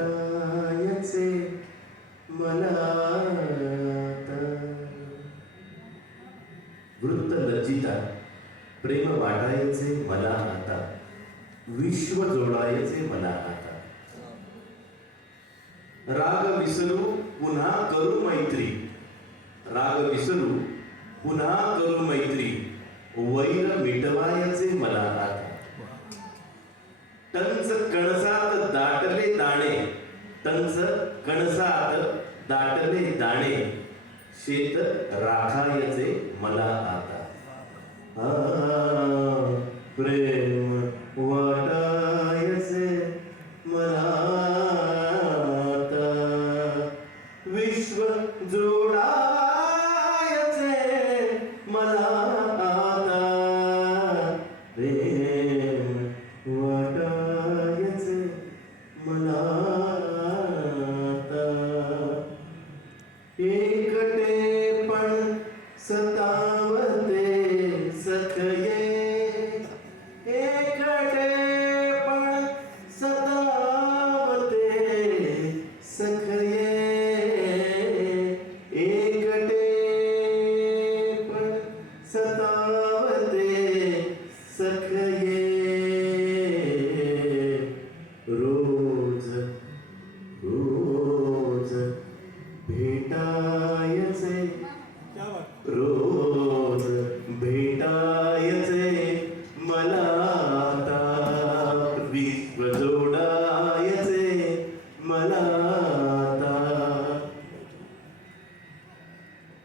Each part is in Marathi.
वाटायचे मनात. वृत्त लज्जिता प्रेम वाटायचे मला आता विश्व जोडायचे मला आता राग विसरू पुन्हा करू मैत्री. राग विसरू पुन्हा करू मैत्री. वैर मिटवायचे मला आता टंच कणसात टंच कणसात दाटले दाणे शेत राखायचे एकटे पण सतावते सखये. एकटे पण सतावते सखये. एकटे पण सता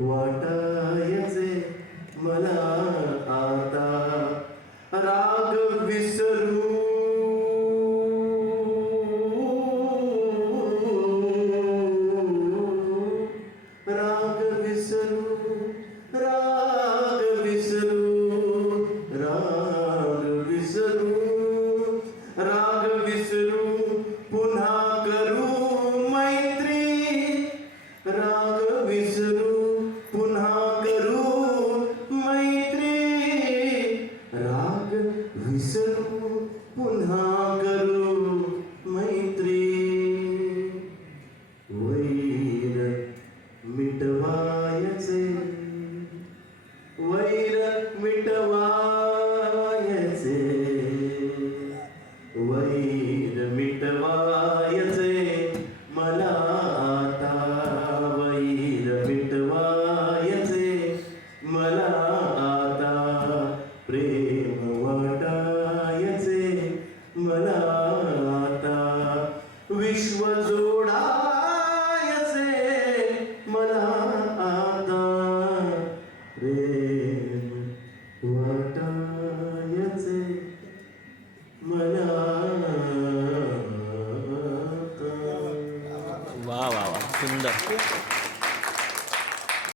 प्रेम विसरू पुन्हा करू Holanda.